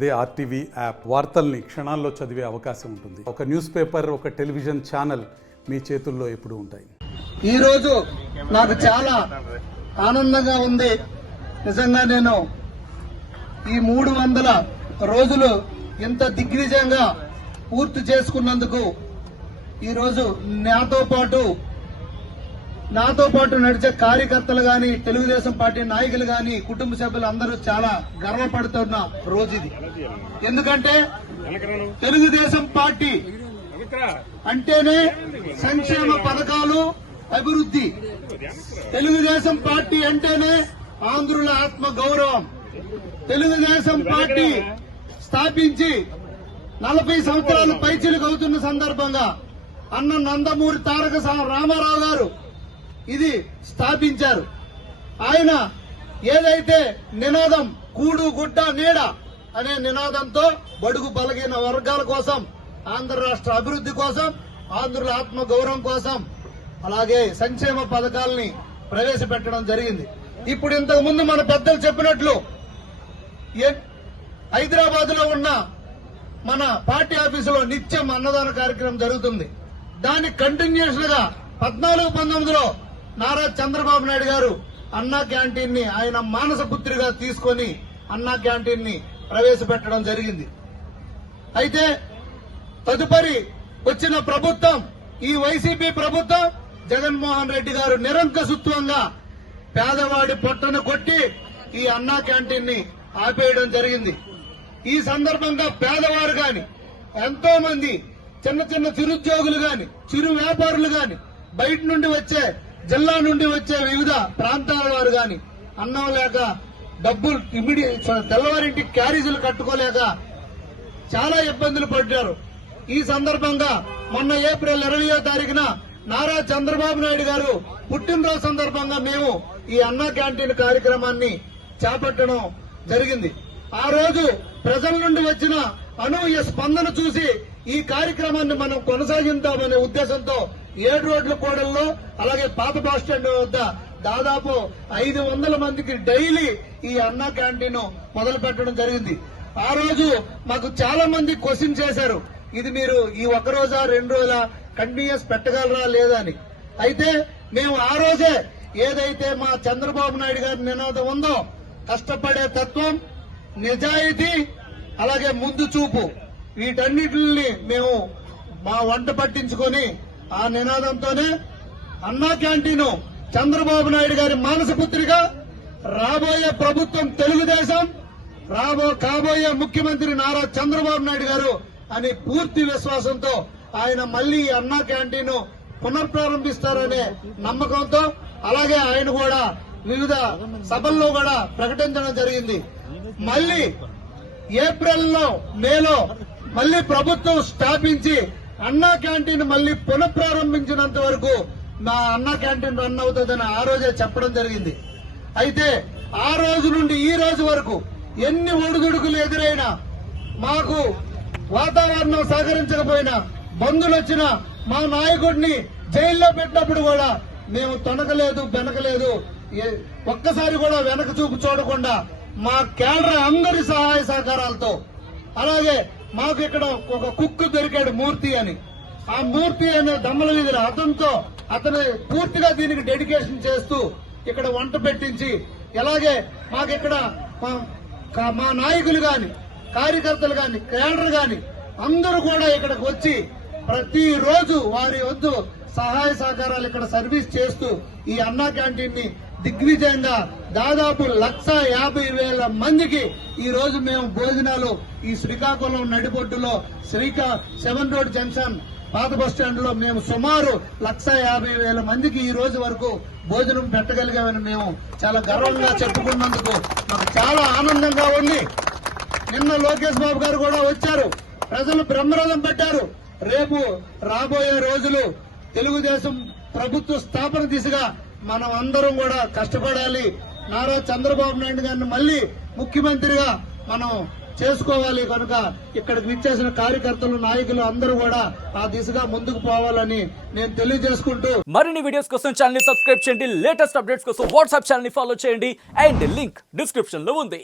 అదే RTV app వార్తల్ని క్షణాల్లో చదివే అవకాశం ఉంటుంది. ఒక న్యూస్ పేపర్, ఒక టెలివిజన్ ఛానల్ మీ చేతుల్లో ఎప్పుడూ ఉంటాయి. ఈరోజు నాకు చాలా ఆనందంగా ఉంది. నిజంగా నేను ఈ 300 రోజులు ఇంత దిగ్విజయంగా పూర్తి చేసుకున్నందుకు ఈరోజు నాతో పాటు నడిచే కార్యకర్తలు గాని, తెలుగుదేశం పార్టీ నాయకులు గాని, కుటుంబ సభ్యులు అందరూ చాలా గర్వపడుతున్న రోజు ఇది. ఎందుకంటే తెలుగుదేశం పార్టీ అంటేనే సంక్షేమ పథకాలు, అభివృద్ధి. తెలుగుదేశం పార్టీ అంటేనే ఆంధ్రుల ఆత్మ గౌరవం. తెలుగుదేశం పార్టీ స్థాపించి 40 సంవత్సరాలు పైచిలుకు అవుతున్న సందర్భంగా అన్న నందమూరి తారక రామారావు గారు ఇది స్థాపించారు. ఆయన ఏదైతే నినాదం కూడు గుడ్డ నీడ అనే నినాదంతో బడుగు బలహీన వర్గాల కోసం, ఆంధ్ర రాష్ట్ర అభివృద్ధి కోసం, ఆంధ్రుల ఆత్మ గౌరవం కోసం, అలాగే సంక్షేమ పథకాలని ప్రవేశపెట్టడం జరిగింది. ఇప్పుడు ఇంతకు ముందు మన పెద్దలు చెప్పినట్లు హైదరాబాద్ లో ఉన్న మన పార్టీ ఆఫీసులో నిత్యం అన్నదాన కార్యక్రమం జరుగుతుంది. దానికి కంటిన్యూషన్ గా 14-19లో నారా చంద్రబాబు నాయుడు గారు అన్నా క్యాంటీన్ ని ఆయన మానస పుత్రిగా తీసుకొని అన్నా క్యాంటీన్ ని ప్రవేశపెట్టడం జరిగింది. అయితే తదుపరి వచ్చిన ప్రభుత్వం, ఈ వైసీపీ ప్రభుత్వం, జగన్మోహన్ రెడ్డి గారు నిరంకుశత్వంగా పేదవాడి పొట్టను కొట్టి ఈ అన్నా క్యాంటీన్ ని ఆపేయడం జరిగింది. ఈ సందర్భంగా పేదవారు గాని, ఎంతో మంది చిన్న చిన్న చిరుద్యోగులు గాని, చిరు వ్యాపారులు గాని, బయట నుండి వచ్చే, జిల్లా నుండి వచ్చే వివిధ ప్రాంతాల వారు గాని అన్నం లేక, డబ్బులు తెల్లవారింటికి క్యారేజీలు కట్టుకోలేక చాలా ఇబ్బందులు పడ్డారు. ఈ సందర్భంగా మొన్న ఏప్రిల్ 20వ తారీఖున నారా చంద్రబాబు నాయుడు గారు పుట్టినరోజు సందర్భంగా మేము ఈ అన్నా క్యాంటీన్ కార్యక్రమాన్ని చేపట్టడం జరిగింది. ఆ రోజు ప్రజల నుండి వచ్చిన అనూహ్య స్పందన చూసి ఈ కార్యక్రమాన్ని మనం కొనసాగిద్దామనే ఉద్దేశంతో 7 రోడ్ల కూడల్లో, అలాగే పాత బస్ స్టాండ్ వద్ద దాదాపు 500 మందికి డైలీ ఈ అన్నా క్యాంటీన్ మొదలు పెట్టడం జరిగింది. ఆ రోజు మాకు చాలా మంది క్వశ్చన్ చేశారు, ఇది మీరు ఈ 1 రోజా 2 రోజుల కంటిన్యూస్ పెట్టగలరా లేదా అని. అయితే మేము ఆ రోజే ఏదైతే మా చంద్రబాబు నాయుడు గారి నినాదం ఉందో, కష్టపడే తత్వం, నిజాయితీ, అలాగే ముందు చూపు, వీటన్నిటిని మేము మా వంట పట్టించుకొని ఆ నినాదంతోనే అన్నా క్యాంటీన్ చంద్రబాబు నాయుడు గారి మానసపుత్రిగా, రాబోయే ప్రభుత్వం తెలుగుదేశం, కాబోయే ముఖ్యమంత్రి నారా చంద్రబాబు నాయుడు గారు అని పూర్తి విశ్వాసంతో ఆయన మళ్లీ అన్నా క్యాంటీన్ పునఃప్రారంభిస్తారనే నమ్మకంతో, అలాగే ఆయన కూడా వివిధ సభల్లో కూడా ప్రకటించడం జరిగింది. మళ్లీ ఏప్రిల్లో, మేలో మళ్లీ ప్రభుత్వం స్థాపించి అన్నా క్యాంటీన్ మళ్లీ పునఃప్రారంభించినంత వరకు మా అన్నా క్యాంటీన్ రన్ అవుతుందని ఆ రోజే చెప్పడం జరిగింది. అయితే ఆ రోజు నుండి ఈ రోజు వరకు ఎన్ని ఒడిదుడుకులు ఎదురైనా, మాకు వాతావరణం సహకరించకపోయినా, బంధువులు వచ్చినా, మా నాయకుడిని జైల్లో పెట్టినప్పుడు కూడా మేము తొనకలేదు, బెనకలేదు. ఒక్కసారి కూడా వెనక చూపు చూడకుండా మా కేడర్ అందరి సహాయ సహకారాలతో, అలాగే మాకు ఇక్కడ ఒక కుక్కు దొరికాడు మూర్తి అని, ఆ మూర్తి అనే దమ్మల వీధుల అతను పూర్తిగా దీనికి డెడికేషన్ చేస్తూ ఇక్కడ వంట పెట్టించి, అలాగే మాకిక్కడ మా నాయకులు గాని, కార్యకర్తలు గాని, కేడర్ గాని అందరూ కూడా ఇక్కడికి వచ్చి ప్రతిరోజు వారి వద్దు సహాయ సహకారాలు ఇక్కడ సర్వీస్ చేస్తూ ఈ అన్నా క్యాంటీన్ ని దిగ్విజయంగా దాదాపు 150,000 మందికి ఈ రోజు మేము భోజనాలు ఈ శ్రీకాకుళం నడిబొడ్డులో 7 రోడ్ జంక్షన్ పాత బస్ స్టాండ్ లో మేము సుమారు 150,000 మందికి ఈ రోజు వరకు భోజనం పెట్టగలిగామని మేము చాలా గర్వంగా చెప్పుకున్నందుకు మాకు చాలా ఆనందంగా ఉంది. నిన్న లోకేష్ బాబు గారు కూడా వచ్చారు, ప్రజలు బ్రహ్మరథం పెట్టారు. రేపు రాబోయే రోజులు తెలుగుదేశం ప్రభుత్వ స్థాపన దిశగా మనం అందరం కూడా కష్టపడాలి. నారా చంద్రబాబు నాయుడు గారిని మళ్లీ ముఖ్యమంత్రిగా మనం చేసుకోవాలి కనుక ఇక్కడికి విచ్చేసిన కార్యకర్తలు, నాయకులు అందరూ కూడా ఆ దిశగా ముందుకు పోవాలని నేను తెలియజేసుకుంటూ, మరిన్ని వీడియోస్ కోసం ఛానల్ ని సబ్స్క్రైబ్ చేయండి, లేటెస్ట్ అప్డేట్స్ కోసం వాట్సాప్ ఛానల్ ని ఫాలో చేయండి, అండ్ లింక్ డిస్క్రిప్షన్ లో ఉంది.